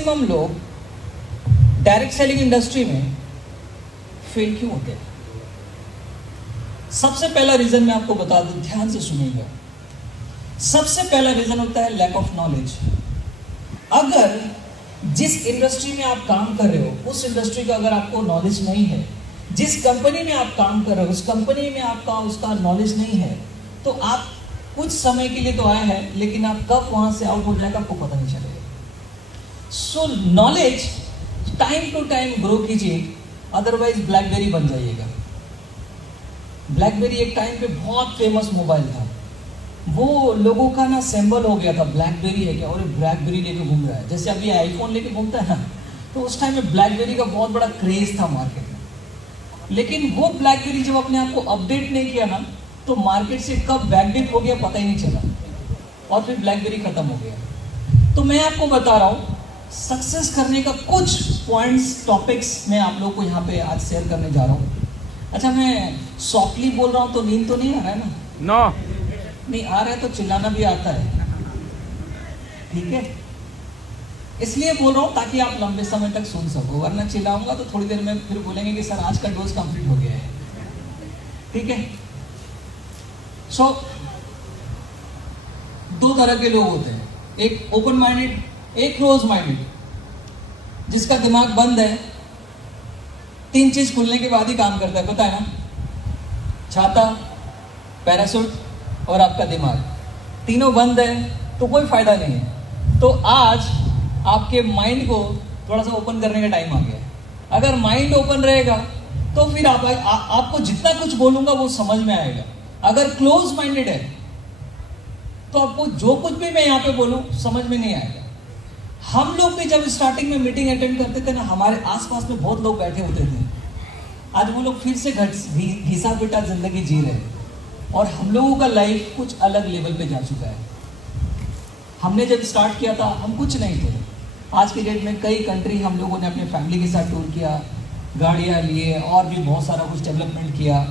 Maximum लोग direct selling industry में fail क्यों होते हैं? सबसे पहला रीजन मैं आपको बता दूं, ध्यान से सुनिएगा। सबसे पहला रीजन होता है लैक ऑफ नॉलेज। अगर जिस इंडस्ट्री में आप काम कर रहे हो उस इंडस्ट्री का अगर आपको नॉलेज नहीं है, जिस कंपनी में आप काम कर रहे हो उस कंपनी में आपका उसका नॉलेज नहीं है, तो आप कुछ समय के लिए तो आए हैं, लेकिन आप कब वहां से आउट हो जाएगा आपको पता नहीं चलेगा। So knowledge time to time grow कीजिए, अदरवाइज ब्लैकबेरी बन जाइएगा। ब्लैकबेरी एक टाइम पे बहुत फेमस मोबाइल था, वो लोगों का ना सिंबल हो गया था, ब्लैकबेरी है क्या, और ब्लैकबेरी लेके घूम रहा है। जैसे अभी आईफोन लेके घूमता है ना, तो उस टाइम में ब्लैकबेरी का बहुत बड़ा क्रेज था मार्केट में। लेकिन वो ब्लैकबेरी जब अपने आप को अपडेट नहीं किया ना, तो मार्केट से कब बैकडेट हो गया पता ही नहीं चला, और फिर ब्लैकबेरी खत्म हो गया। तो मैं आपको बता रहा हूँ सक्सेस करने का कुछ पॉइंट्स, टॉपिक्स मैं आप लोगों को यहाँ पे आज शेयर करने जा रहा हूँ। अच्छा, मैं सॉफ्टली बोल रहा हूँ तो नींद तो नहीं आ रहा है ना? नो, नहीं आ रहा है तो चिल्लाना भी आता है, ठीक है? इसलिए बोल रहा हूँ ताकि आप लंबे समय तक सुन सको, वरना चिल्लाऊंगा तो थोड़ी देर में फिर बोलेंगे कि सर आज का डोज कंप्लीट हो गया है, ठीक है? सो दो तरह के लोग होते हैं, एक ओपन माइंडेड, एक क्लोज माइंडेड। जिसका दिमाग बंद है, तीन चीज खुलने के बाद ही काम करता है, पता है ना? छाता, पैराशूट और आपका दिमाग, तीनों बंद है तो कोई फायदा नहीं है। तो आज आपके माइंड को थोड़ा सा ओपन करने का टाइम आ गया है। अगर माइंड ओपन रहेगा तो फिर आपको जितना कुछ बोलूंगा वो समझ में आएगा। अगर क्लोज माइंडेड है तो आपको जो कुछ भी मैं यहाँ पे बोलूं समझ में नहीं आएगा। हम लोग भी जब स्टार्टिंग में मीटिंग अटेंड करते थे ना, हमारे आसपास में बहुत लोग बैठे होते थे। आज वो लोग फिर से घिसा पिटा जिंदगी जी रहे हैं, और हम लोगों का लाइफ कुछ अलग लेवल पे जा चुका है। हमने जब स्टार्ट किया था हम कुछ नहीं थे। आज के डेट में कई कंट्री हम लोगों ने अपने फैमिली के साथ टूर किया, गाड़ियाँ लिए, और भी बहुत सारा कुछ डेवलपमेंट किया।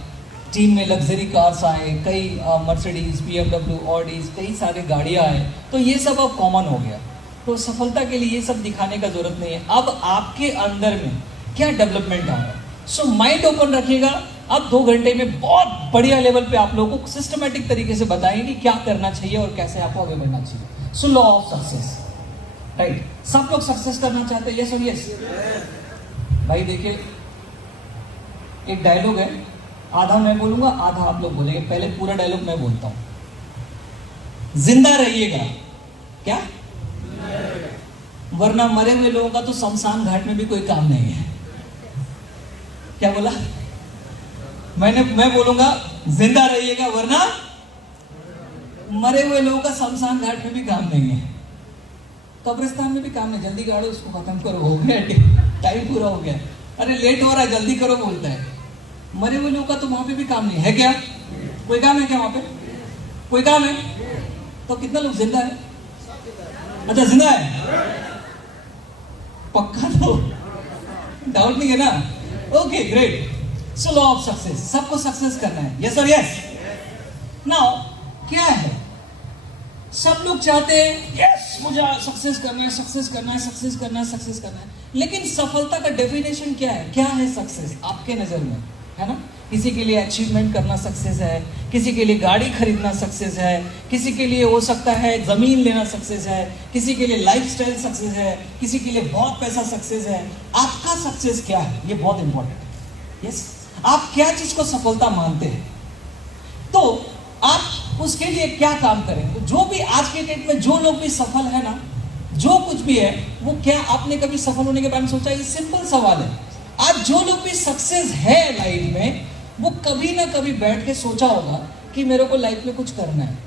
टीम में लग्जरी कार्स आए, कई मर्सिडीज, BMW, ऑडीज, कई सारे गाड़ियाँ आए। तो ये सब अब कॉमन हो गया। तो सफलता के लिए ये सब दिखाने का जरूरत नहीं है। अब आपके अंदर में क्या डेवलपमेंट आ रहा है। सो माइंड ओपन रखिएगा। अब 2 घंटे में बहुत बढ़िया लेवल पे आप लोगों को सिस्टमेटिक तरीके से बताएंगे कि क्या करना चाहिए और कैसे आपको आगे बढ़ना चाहिए। So law of success, right? सब लोग सक्सेस करना चाहते हैं, यस और यस? भाई देखिए, एक डायलॉग है, आधा मैं बोलूंगा आधा आप लोग बोलेंगे। पहले पूरा डायलॉग मैं बोलता हूं। जिंदा रहिएगा, क्या? वरना मरे हुए लोगों का तो शमशान घाट में भी कोई काम नहीं है। क्या बोला? मैं बोलूंगा जिंदा रहिएगा, वरना मरे हुए लोगों का शमशान घाट में भी काम नहीं है, कब्रिस्तान में भी काम नहीं। जल्दी गाड़ो, उसको खत्म करो, हो गया टाइम पूरा हो गया। अरे लेट हो रहा है, जल्दी करो बोलता है। मरे हुए लोगों का तो वहां पे भी काम नहीं है। क्या कोई काम है क्या वहां पे? कोई काम है? तो कितना लोग जिंदा है? अच्छा जिंदा है, पक्का? तो डाउट नहीं है ना? Okay great. So law of success, सबको सक्सेस करना है, यस और यस? नाउ क्या है, सब लोग चाहते हैं यस मुझे सक्सेस करना है, सक्सेस करना है, सक्सेस करना है, सक्सेस करना है। लेकिन सफलता का डेफिनेशन क्या है? क्या है सक्सेस आपके नजर में, है ना? किसी के लिए अचीवमेंट करना सक्सेस है, किसी के लिए गाड़ी खरीदना सक्सेस है, किसी के लिए हो सकता है जमीन लेना सक्सेस है, किसी के लिए लाइफस्टाइल सक्सेस है, किसी के लिए बहुत पैसा सक्सेस है। आपका सक्सेस क्या है, ये बहुत इंपॉर्टेंट है। यस, आप क्या चीज को सफलता मानते हैं, तो आप उसके लिए क्या काम करें। तो जो भी आज के डेट में जो लोग भी सफल है ना, जो कुछ भी है वो क्या आपने कभी सफल होने के बारे में सोचा? ये सिंपल सवाल है। आज जो लोग भी सक्सेस है लाइफ में, वो कभी ना कभी बैठ के सोचा होगा कि मेरे को लाइफ में कुछ करना है,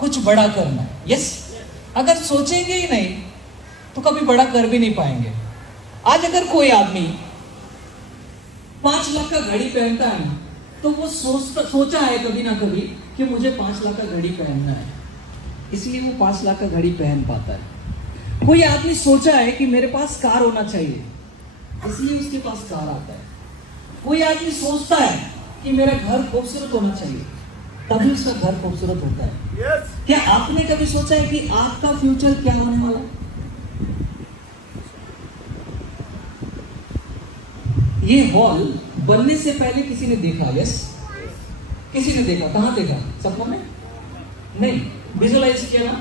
कुछ बड़ा करना है। यस, अगर सोचेंगे ही नहीं तो कभी बड़ा कर भी नहीं पाएंगे। आज अगर कोई आदमी 5 लाख का घड़ी पहनता है ना, तो वो सोचा है कभी ना कभी कि मुझे 5 लाख का घड़ी पहनना है, इसलिए वो 5 लाख का घड़ी पहन पाता है। कोई आदमी सोचा है कि मेरे पास कार होना चाहिए, इसलिए उसके पास कार आता है। कोई आदमी सोचता है कि मेरा घर खूबसूरत होना चाहिए, तभी उसका घर खूबसूरत होता है। क्या आपने कभी सोचा है कि आपका फ्यूचर क्या होने वाला है? ये हॉल बनने से पहले किसी ने देखा? यस, किसी ने देखा? कहां देखा? सपनों में नहीं, विजुअलाइज किया ना।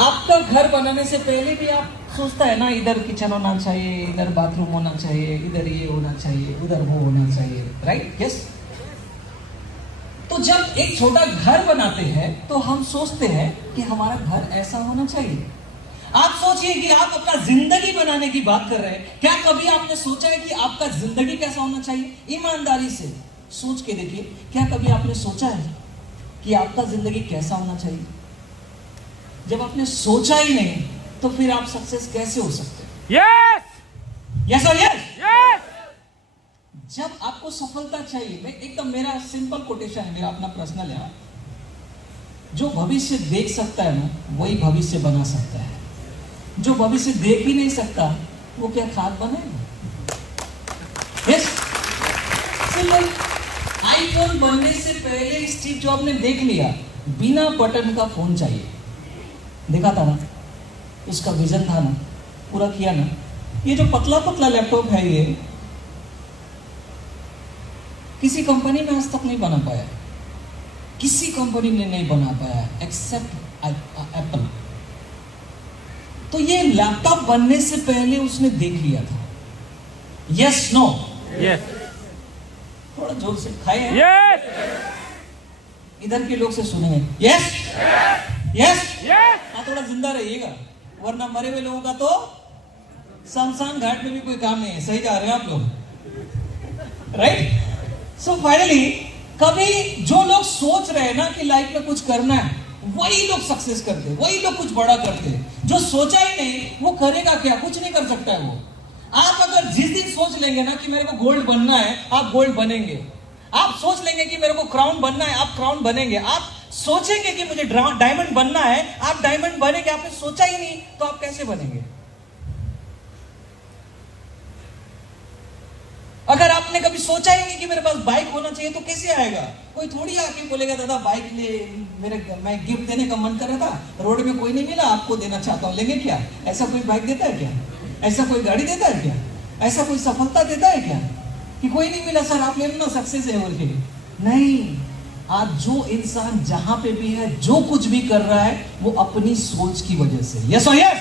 आपका घर बनाने से पहले भी आप सोचता है ना, इधर किचन होना चाहिए, इधर बाथरूम होना चाहिए, इधर ये होना चाहिए, उधर वो होना चाहिए, राइट? यस। तो जब एक छोटा घर बनाते हैं तो हम सोचते हैं कि हमारा घर ऐसा होना चाहिए। आप सोचिए कि आप अपना जिंदगी बनाने की बात कर रहे हैं, क्या कभी आपने सोचा है कि आपका जिंदगी कैसा होना चाहिए? ईमानदारी से सोच के देखिए, क्या कभी आपने सोचा है कि आपका जिंदगी कैसा होना चाहिए? जब आपने सोचा ही नहीं तो फिर आप सक्सेस कैसे हो सकते हैं? यस यस और यस। यस जब आपको सफलता चाहिए, मैं एकदम मेरा सिंपल कोटेशन है, मेरा अपना पर्सनल है, जो भविष्य देख सकता है ना वही भविष्य बना सकता है। जो भविष्य देख ही नहीं सकता वो क्या खाद बनेगा? यस। आईफोन बनने से पहले स्टीव जॉब ने देख लिया बिना बटन का फोन चाहिए, देखा था ना, उसका विजन था ना, पूरा किया ना। ये जो पतला पतला लैपटॉप है ये किसी कंपनी में आज तक नहीं बना पाया, किसी कंपनी ने नहीं बना पाया एक्सेप्ट एप्पल। तो ये लैपटॉप बनने से पहले उसने देख लिया था। Yes no? यस थोड़ा जोर से खाए। यस इधर के लोग से सुनेंगे यस यस यस। हाँ, थोड़ा जिंदा रहिएगा, वरना मरे हुए लोगों का तो शमशान घाट में भी कोई काम नहीं है। सही जा रहे हैं आप लोग, राइट? सो फाइनली कभी जो लोग सोच रहे हैं ना कि लाइफ में कुछ करना है, वही लोग सक्सेस करते, वही लोग कुछ बड़ा करते। जो सोचा ही नहीं वो करेगा क्या? कुछ नहीं कर सकता है वो। आप अगर जिस दिन सोच लेंगे ना कि मेरे को गोल्ड बनना है, आप गोल्ड बनेंगे। आप सोच लेंगे कि मेरे को क्राउन बनना है, आप क्राउन बनेंगे। आप सोचेंगे कि मुझे डायमंड बनना है, आप डायमंड बनेंगे। आपने सोचा ही नहीं तो आप कैसे बनेंगे? अगर आपने कभी सोचा ही नहीं कि मेरे पास बाइक होना चाहिए तो कैसे आएगा? कोई थोड़ी आके बोलेगा दादा बाइक ले, मैं गिफ्ट देने का मन कर रहा था, रोड में कोई नहीं मिला, आपको देना चाहता हूं, लेंगे क्या? ऐसा कोई बाइक देता है क्या? ऐसा कोई गाड़ी देता है क्या? ऐसा कोई सफलता देता है क्या कि कोई नहीं मिला सर आप ले लो ना, सक्सेस है और के? नहीं। आज जो इंसान जहां पे भी है, जो कुछ भी कर रहा है, वो अपनी सोच की वजह से। यस और यस।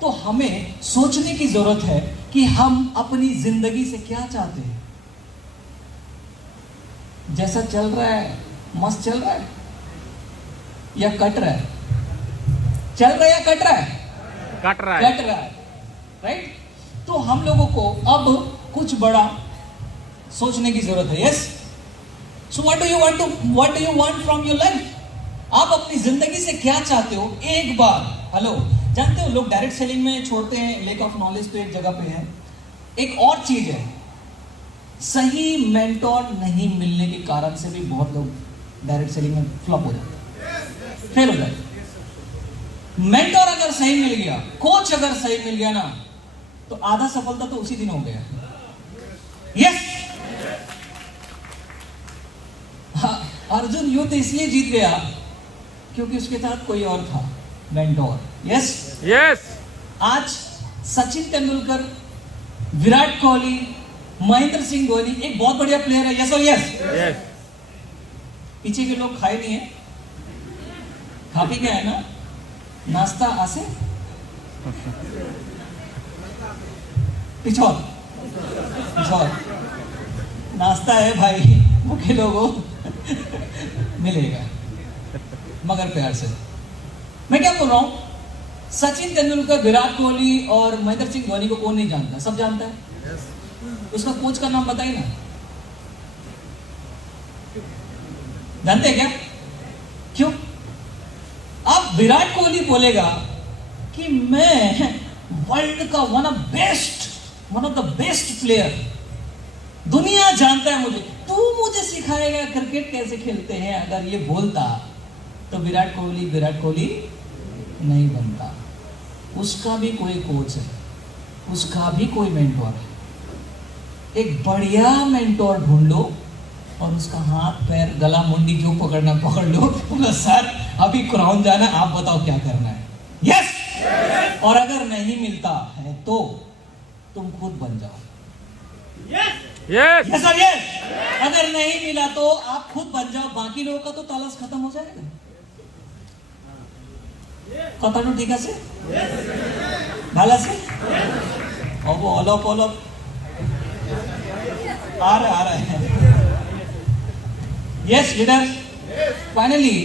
तो हमें सोचने की जरूरत है कि हम अपनी जिंदगी से क्या चाहते हैं। जैसा चल रहा है मस्त चल रहा है या कट रहा है? चल रहा है या कट रहा है? कट रहा है। कट रहा है, राइट? तो हम लोगों को अब कुछ बड़ा सोचने की जरूरत है। Yes. So what do you want from your life? आप अपनी जिंदगी से क्या चाहते हो? एक बार हेलो, जानते हो लोग डायरेक्ट सेलिंग में छोड़ते हैं, लेक ऑफ नॉलेज तो एक जगह पे है। एक और चीज है, सही मेंटोर नहीं मिलने के कारण से भी बहुत लोग डायरेक्ट सेलिंग में फ्लॉप हो जाते, फेल हो जाते। मेंटोर अगर सही मिल गया, कोच अगर सही मिल गया ना, तो आधा सफलता तो उसी दिन हो गया। यस। अर्जुन युद्ध इसलिए जीत गया क्योंकि उसके साथ कोई और था, मेंटोर। Yes yes. आज सचिन तेंदुलकर, विराट कोहली, महेंद्र सिंह धोनी एक बहुत बढ़िया प्लेयर है। यस और यस। यस। पीछे के लोग खाए नहीं है, खा पी गए है ना, नाश्ता आसे पिछौर नाश्ता है भाई, भूखे लोगों मिलेगा मगर प्यार से। मैं क्या बोल रहा हूं, सचिन तेंदुलकर, विराट कोहली और महेंद्र सिंह धोनी को कौन नहीं जानता? सब जानता है। उसका कोच का नाम बताइए ना, जानते हैं क्या? क्यों? अब विराट कोहली बोलेगा कि मैं वर्ल्ड का one of the best player, दुनिया जानता है मुझे, तू मुझे सिखाएगा क्रिकेट कैसे खेलते हैं। अगर ये बोलता तो विराट कोहली नहीं बनता। उसका भी कोई कोच है, उसका भी कोई मेंटोर है। एक बढ़िया मेंटोर ढूंढ लो और उसका हाथ पैर गला मुंडी जो पकड़ना पकड़ लो, बोला सर अभी क्राउन जाना, आप बताओ क्या करना है। यस। और अगर नहीं मिलता है तो तुम खुद बन जाओ। यस यस और यस। अगर नहीं मिला तो आप खुद बन जाओ, बाकी लोगों का तो तालाश खत्म हो जाएगा। কথাটা ঠিক আছে? ভালো আছে? अब অলপ অলপ आ रहा है। Yes leader. फाइनली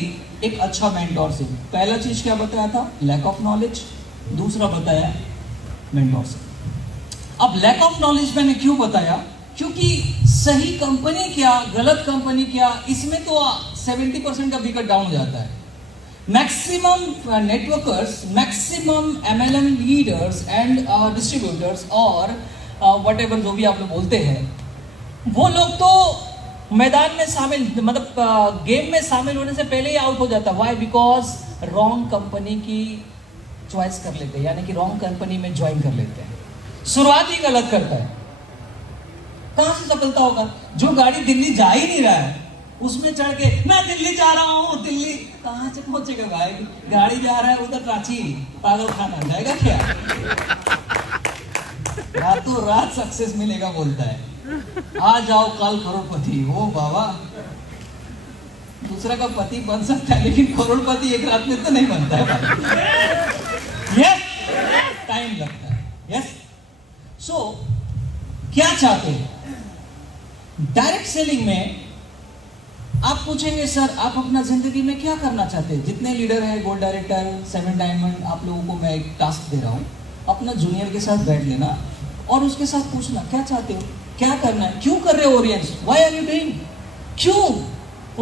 एक अच्छा मेंटोरशिप। पहला चीज क्या बताया था? Lack of knowledge. दूसरा बताया मेंटोरशिप। अब लैक ऑफ नॉलेज मैंने क्यों बताया? क्योंकि सही कंपनी क्या, गलत कंपनी क्या, इसमें तो 70% का विकेट डाउन हो जाता है। Maximum networkers, maximum MLM leaders and distributors और वट एवर जो भी आप लोग बोलते हैं, वो लोग तो मैदान में शामिल, मतलब गेम में शामिल होने से पहले ही आउट हो जाता है। वाई? बिकॉज रॉन्ग कंपनी की चॉइस कर लेते हैं, यानी कि रॉन्ग कंपनी में ज्वाइन कर लेते हैं। शुरुआत ही गलत करता है। कहां से सफलता होगा? जो गाड़ी दिल्ली जा ही नहीं रहा है, उसमें चढ़ के मैं दिल्ली जा रहा हूं, दिल्ली कहां से पहुंचेगा भाई? गाड़ी जा रहा है उधर रांची, पागल खाना जाएगा क्या? रातों रात सक्सेस मिलेगा बोलता है। आ जाओ कल करोड़पति। ओ बाबा, दूसरा का पति बन सकता है लेकिन करोड़पति एक रात में तो नहीं बनता है। यस, टाइम लगता है। यस। सो क्या चाहते हैं? डायरेक्ट सेलिंग में आप पूछेंगे सर आप अपना जिंदगी में क्या करना चाहते हैं? जितने लीडर हैं, गोल्ड डायरेक्टर, 7 डायमंड, आप लोगों को मैं एक टास्क दे रहा हूं। अपना जूनियर के साथ बैठ लेना और उसके साथ पूछना क्या चाहते हो, क्या करना है, क्यों कर रहे हो ओरियंस, व्हाई आर यू डूइंग, क्यों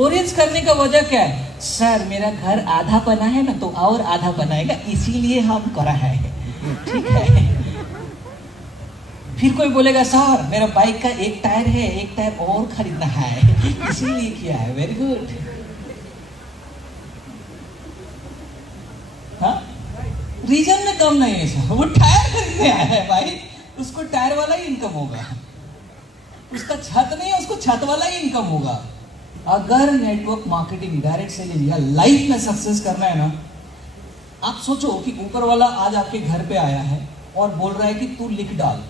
ओरियंस करने का वजह क्या है? सर मेरा घर आधा बना है ना, तो और आधा बनाएगा इसीलिए हम करा है। ठीक है। फिर कोई बोलेगा सर मेरा बाइक का एक टायर है, एक टायर और खरीदना है इसीलिए किया है। Very good. हाँ, रीजन में कम नहीं है सर, वो टायर खरीदने आया है भाई, उसको टायर वाला ही इनकम होगा, उसका छत नहीं है, उसको छत वाला ही इनकम होगा। अगर नेटवर्क मार्केटिंग, डायरेक्ट सेलिंग या लाइफ में सक्सेस करना है ना, आप सोचो कि ऊपर वाला आज आपके घर पे आया है और बोल रहा है कि तू लिख डाल,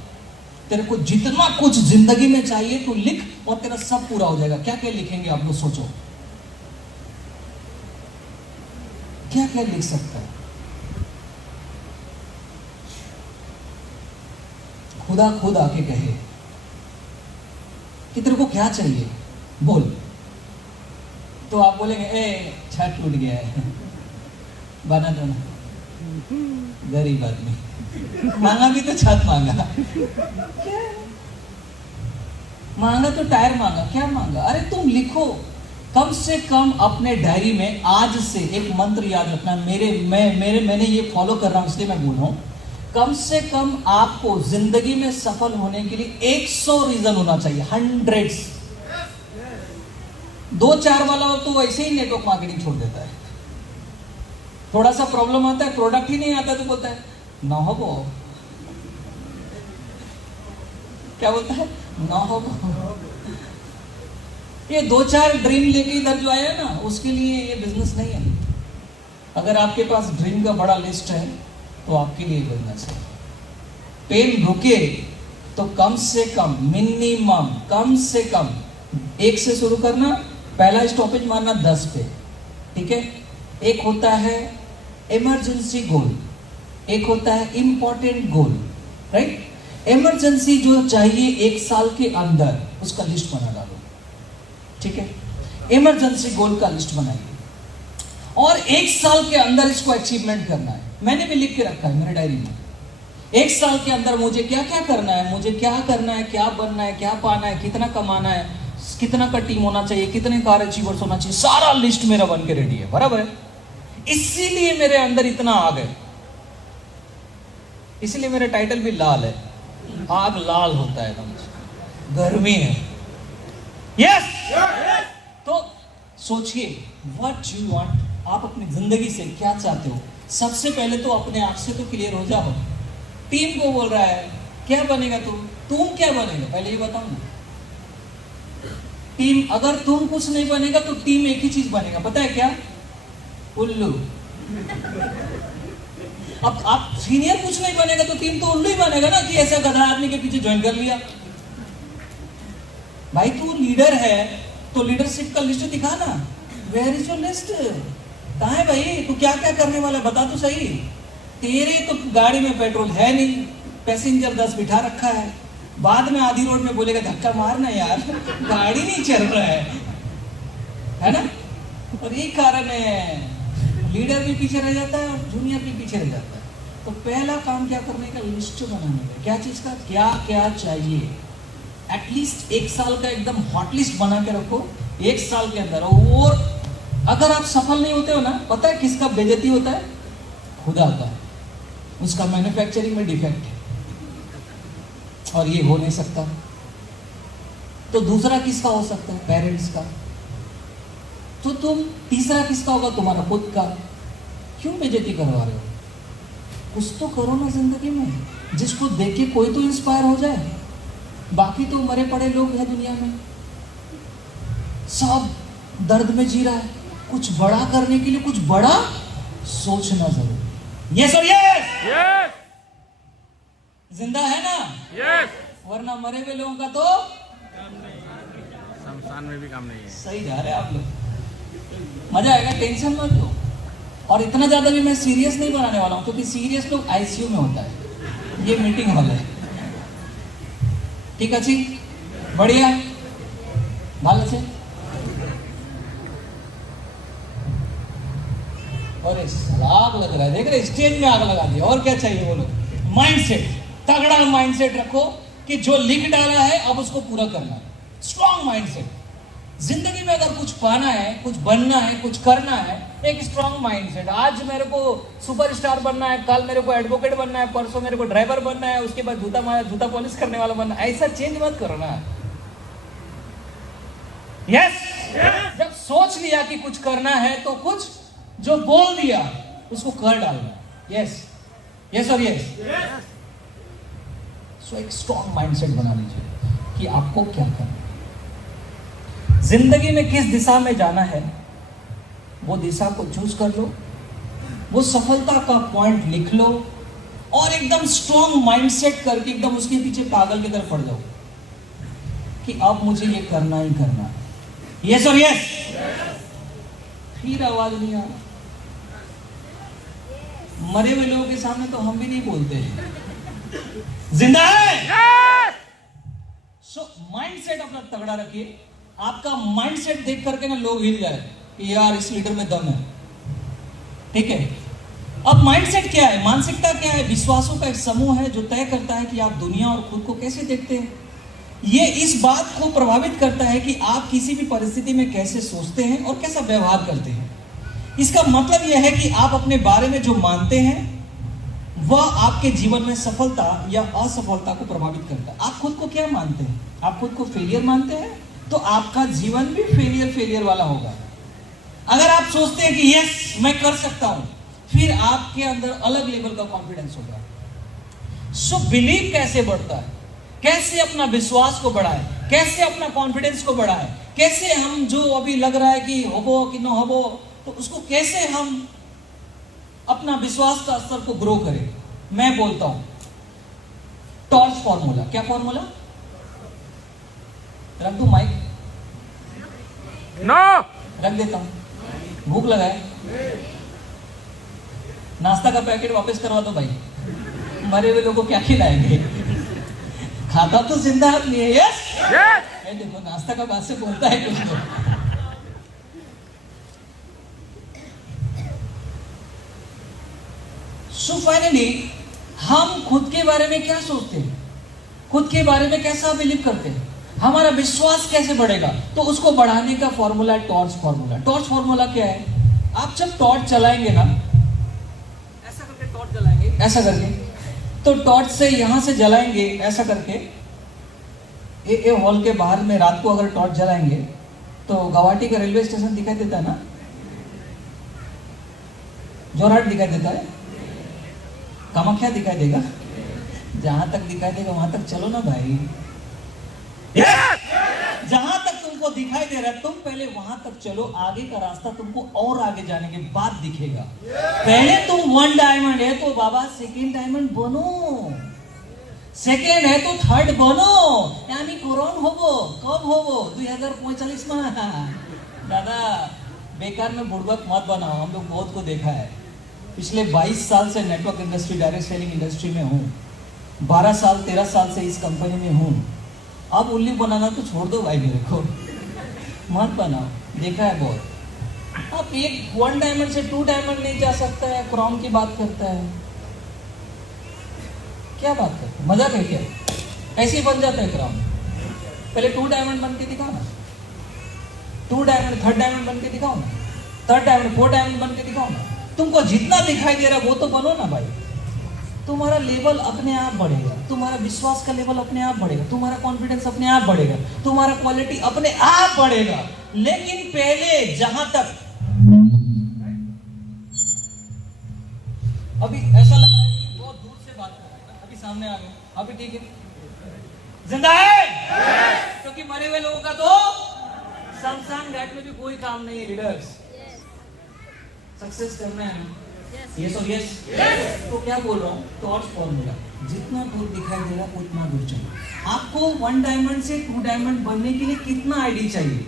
तेरे को जितना कुछ जिंदगी में चाहिए तू लिख और तेरा सब पूरा हो जाएगा। क्या क्या लिखेंगे आप लोग? सोचो क्या क्या लिख सकता है? खुदा खुद आके कहे कि तेरे को क्या चाहिए, बोल। तो आप बोलेंगे ए छत टूट गया है, बना दो ना, गरीब आदमी मांगा भी तो छत मांगा, मांगा तो टायर मांगा, क्या मांगा? अरे तुम लिखो, कम से कम अपने डायरी में आज से एक मंत्र याद रखना। मैंने ये फॉलो कर रहा हूं इसलिए मैं बोल रहा हूं। कम से कम आपको जिंदगी में सफल होने के लिए 100 रीजन होना चाहिए, 100। 2-4 वाला हो तो ऐसे ही नेटवर्क मार्केटिंग छोड़ देता है। थोड़ा सा प्रॉब्लम आता है, प्रोडक्ट ही नहीं आता तो बोलता है ना हो वो, क्या बोलता है? ना हो वो। ये 2-4 ड्रीम लेके इधर जो आया ना, उसके लिए ये बिजनेस नहीं है। अगर आपके पास ड्रीम का बड़ा लिस्ट है तो आपके लिए बिजनेस है। पेन रुके तो कम से कम, मिनिमम कम से कम 1 से शुरू करना, पहला स्टॉपेज मारना 10 पे। ठीक है। एक होता है इमरजेंसी गोल, एक होता है इंपॉर्टेंट गोल, राइट? इमरजेंसी जो चाहिए 1 साल के अंदर, उसका लिस्ट बना डालो। ठीक है। इमरजेंसी गोल का लिस्ट बनाइए और 1 साल के अंदर इसको अचीवमेंट करना है। मैंने भी लिख के रखा है मेरे डायरी में। 1 साल के अंदर मुझे क्या क्या करना है, मुझे क्या करना है, क्या बनना है, क्या पाना है, कितना कमाना है, कितना का टीम होना चाहिए, कितने कार अचीवर्स होना चाहिए, सारा लिस्ट मेरा बन के रेडी है। बराबर है। इसीलिए मेरे अंदर इतना आग है, इसलिए मेरा टाइटल भी लाल है। आग लाल होता है एकदम, गर्मी है। यस। तो सोचिए व्हाट यू वांट, आप अपनी जिंदगी से क्या चाहते हो। सबसे पहले तो अपने आप से तो क्लियर हो जाओ। टीम को बोल रहा है क्या बनेगा तुम क्या बनेगा, पहले ये बताओ ना। टीम, अगर तुम कुछ नहीं बनेगा तो टीम एक ही चीज बनेगा, पता है क्या? उल्लू। अब आप सीनियर कुछ नहीं बनेगा तो टीम तो उल्लू ही बनेगा ना, कि ऐसा गधा आदमी के पीछे ज्वाइन कर लिया। भाई तू लीडर है तो लीडरशिप का लिस्ट दिखा ना। Where is your list? कहाँ है भाई? तू क्या क्या करने वाला बता तो सही। तेरे तो गाड़ी में पेट्रोल है नहीं, पैसेंजर 10 बिठा रखा है, बाद में आधी रोड में बोलेगा धक्का मारना यार, गाड़ी नहीं चल रहा है ना? और यही कारण है लीडर भी पीछे रह जाता है और जूनियर भी पीछे रह जाता है। तो पहला काम क्या करने का, लिस्ट बनाने का। क्या चीज का क्या क्या चाहिए, एटलीस्ट 1 साल का एकदम हॉट लिस्ट बना के रखो 1 साल के अंदर। और अगर आप सफल नहीं होते हो ना, पता है किसका बेइज्जती होता है? खुदा का। उसका मैन्युफैक्चरिंग में डिफेक्ट है और ये हो नहीं सकता। तो दूसरा किसका हो सकता है? पेरेंट्स का। तो तुम तीसरा किसका होगा? तुम्हारा खुद का। क्यों बेइज्जती करवा रहे हो? कुछ तो करो ना जिंदगी में, जिसको देख के कोई तो इंस्पायर हो जाए। बाकी तो मरे पड़े लोग हैं दुनिया में, सब दर्द में जी रहा है। कुछ बड़ा करने के लिए कुछ बड़ा सोचना जरूरी। यस और यस, यस, जिंदा है ना? यस। वरना मरे हुए लोगों का तो शमशान में भी काम नहीं है। सही जा रहे हैं आप लोग। मजा आएगा, टेंशन मत लो। और इतना ज्यादा भी मैं सीरियस नहीं बनाने वाला हूं, क्योंकि सीरियस लोग आईसीयू में होता है, ये मीटिंग हॉल है। ठीक है जी, बढ़िया, भालो से। और आग लग रहा है, देख रहे स्टेज में आग लगा दी। और क्या चाहिए बोलो? माइंडसेट, तगड़ा माइंडसेट रखो कि जो लिख डाला है अब उसको पूरा करना है। Strong mindset. जिंदगी में अगर कुछ पाना है, कुछ बनना है, कुछ करना है, एक स्ट्रॉन्ग माइंडसेट। आज मेरे को सुपरस्टार बनना है, कल मेरे को एडवोकेट बनना है, परसों मेरे को ड्राइवर बनना है, उसके बाद जूता पॉलिश करने वाला बनना है। ऐसा चेंज मत करो ना। यस, जब सोच लिया कि कुछ करना है तो कुछ जो बोल दिया उसको कर डालना। यस, यस और यस। सो एक स्ट्रॉन्ग माइंडसेट बना लीजिए कि आपको क्या करना है, जिंदगी में किस दिशा में जाना है, वो दिशा को चूज कर लो, वो सफलता का पॉइंट लिख लो और एकदम स्ट्रॉन्ग माइंडसेट करके एकदम उसके पीछे पागल की तरफ पड़ जाओ कि अब मुझे ये करना ही करना है। यस और यस। फिर आवाज नहीं आ रहा। मरे हुए लोगों के सामने तो हम भी नहीं बोलते हैं, जिंदा है। सो माइंडसेट अपना तगड़ा रखिए। आपका माइंडसेट देख करके ना लोग हिल जाए कि यार इस लीडर में दम है। ठीक है, अब माइंडसेट क्या है, मानसिकता क्या है? विश्वासों का एक समूह है जो तय करता है कि आप दुनिया और खुद को कैसे देखते हैं। ये इस बात को प्रभावित करता है कि आप किसी भी परिस्थिति में कैसे सोचते हैं और कैसा व्यवहार करते हैं। इसका मतलब यह है कि आप अपने बारे में जो मानते हैं वह आपके जीवन में सफलता या असफलता को प्रभावित करता है। आप खुद को क्या मानते हैं? आप खुद को फेलियर मानते हैं तो आपका जीवन भी फेलियर वाला होगा। अगर आप सोचते हैं कि यस मैं कर सकता हूं, फिर आपके अंदर अलग लेवल का कॉन्फिडेंस होगा। सो बिलीव कैसे बढ़ता है, कैसे अपना विश्वास को बढ़ाए, कैसे अपना कॉन्फिडेंस को बढ़ाए, कैसे हम जो अभी लग रहा है कि होबो कि न होबो, तो उसको कैसे हम अपना विश्वास का स्तर को ग्रो करें। मैं बोलता हूं टॉर्च फॉर्मूला। क्या फॉर्मूला? रख दू माइक? नो, रख देता हूं। भूख लगा है, नाश्ता का पैकेट वापस करवा दो भाई। मरे हुए लोगों को क्या खिलाएंगे? खाता तो जिंदा आदमी है। Yes, yes. देखो नाश्ता का बात से बोलता है कुछ तो। सो फाइनली हम खुद के बारे में क्या सोचते हैं, खुद के बारे में कैसा बिलीव करते हैं, हमारा विश्वास कैसे बढ़ेगा? तो उसको बढ़ाने का फॉर्मूला है टॉर्च फॉर्मूला। टॉर्च फॉर्मूला क्या है? आप जब टॉर्च चलाएंगे ना, ऐसा करके टॉर्च जलाएंगे, ऐसा करके, तो टॉर्च से यहां से जलाएंगे ऐसा करके। ए हॉल के बाहर में रात को अगर टॉर्च जलाएंगे तो गुवाहाटी का रेलवे स्टेशन दिखाई देता है ना, जोरहाट दिखाई देता है, कामाख्या दिखाई देगा, जहां तक दिखाई देगा वहां तक चलो ना भाई। जहां तक तुमको दिखाई दे रहा है तुम पहले वहां तक चलो। आगे का रास्ता तुमको और आगे जाने के बाद दिखेगा। पहले तुम 1 डायमंड है तो बाबा 2nd डायमंड बनो। सेकेंड है तो थर्ड बनो यानी कोरोन होबो कब होबो 2045 में दादा बेकार में बुड़बक मत बनाओ हम लोग बहुत को देखा है पिछले 22 साल से network industry direct selling industry में हूँ 12 साल 13 साल से इस कंपनी में हूँ अब उल्ली बनाना तो छोड़ दो भाई मेरे को मत बनाओ देखा है बहुत आप एक 1 डायमंड से 2 डायमंड नहीं जा सकता है क्रोम की बात करता है क्या बात करते हैं मजाक है क्या ऐसे ही बन जाता है क्राउन पहले 2 डायमंड बन के दिखाओ ना 2 डायमंड 3rd डायमंड बन के दिखाओ ना 3rd डायमंड 4 डायमंड बन के दिखाओ ना तुमको जितना दिखाई दे रहा है वो तो बनो ना भाई तुम्हारा लेवल अपने आप बढ़ेगा तुम्हारा विश्वास का लेवल अपने आप बढ़ेगा तुम्हारा कॉन्फिडेंस अपने आप बढ़ेगा तुम्हारा क्वालिटी अपने आप बढ़ेगा लेकिन पहले जहां तक अभी ऐसा लग रहा है कि बहुत दूर से बात कर रहे हैं अभी सामने आ गए अभी ठीक है जिंदा है क्योंकि मरे हुए लोगों का तो शमशान घाट में भी कोई काम नहीं है लीडर्स सक्सेस करना है यस और यस तो क्या बोल रहा हूँ टॉर्च फॉर्मूला जितना दूर दिखाई दे रहा उतना दूर चलो आपको 1 डायमंड से 2 डायमंड बनने के लिए कितना आईडी चाहिए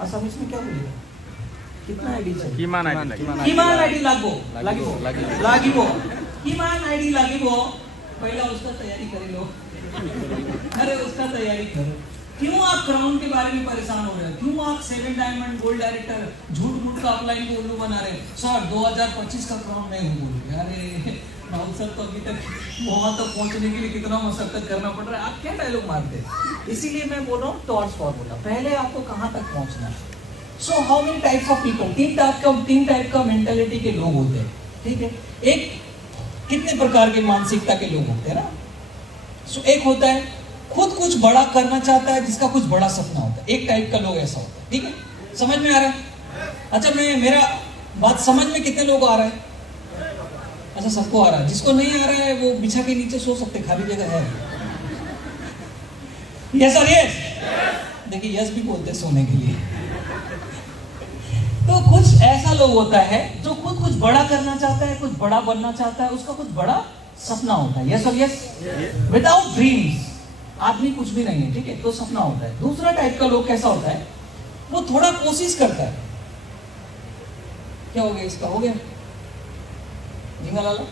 असम इसमें क्या बोलेगा कितना आईडी चाहिए किमान आईडी किमान आईडी लागो লাগিব লাগিব किमान आईडी লাগিব पहला उसका तैयारी कर लो अरे उसका तैयारी करो क्यों आप क्राउन के बारे में परेशान हो रहे हैं क्यों आप 7 डायमंड गोल्ड डायरेक्टर झूठ मूठ का अपलाइन को उल्लू बना रहे हैं सर 2025 का क्राउन नहीं हो बोल अरे राहुल सर तो अभी तक वहां तक पहुंचने के लिए कितना मशक्कत करना पड़ रहा है आप क्या डायलॉग मारते हैं इसीलिए मैं बोल रहा हूँ टॉर्च फॉर्मूला पहले आपको कहाँ तक पहुंचना है so how many types of people 3 type का मेंटालिटी के लोग होते हैं ठीक है एक कितने प्रकार के मानसिकता के लोग होते हैं ना सो एक होता है खुद कुछ बड़ा करना चाहता है जिसका कुछ बड़ा सपना होता है एक टाइप का लोग ऐसा होता है ठीक है समझ में आ रहा है अच्छा मैं मेरा बात समझ में कितने लोग आ रहा है अच्छा सबको आ रहा है जिसको नहीं आ रहा है वो बिछा के नीचे सो सकते खाली जगह है यस और यस देखिए यस भी बोलते हैं सोने के लिए तो कुछ ऐसा लोग होता है जो खुद कुछ बड़ा करना चाहता है कुछ बड़ा बनना चाहता है उसका कुछ बड़ा सपना होता है यस और यस विदाउट ड्रीम्स आदमी कुछ भी नहीं है ठीक है तो सपना होता है दूसरा टाइप का लोग कैसा होता है वो थोड़ा कोशिश करता है क्या हो गया इसका हो गया झींगा लाला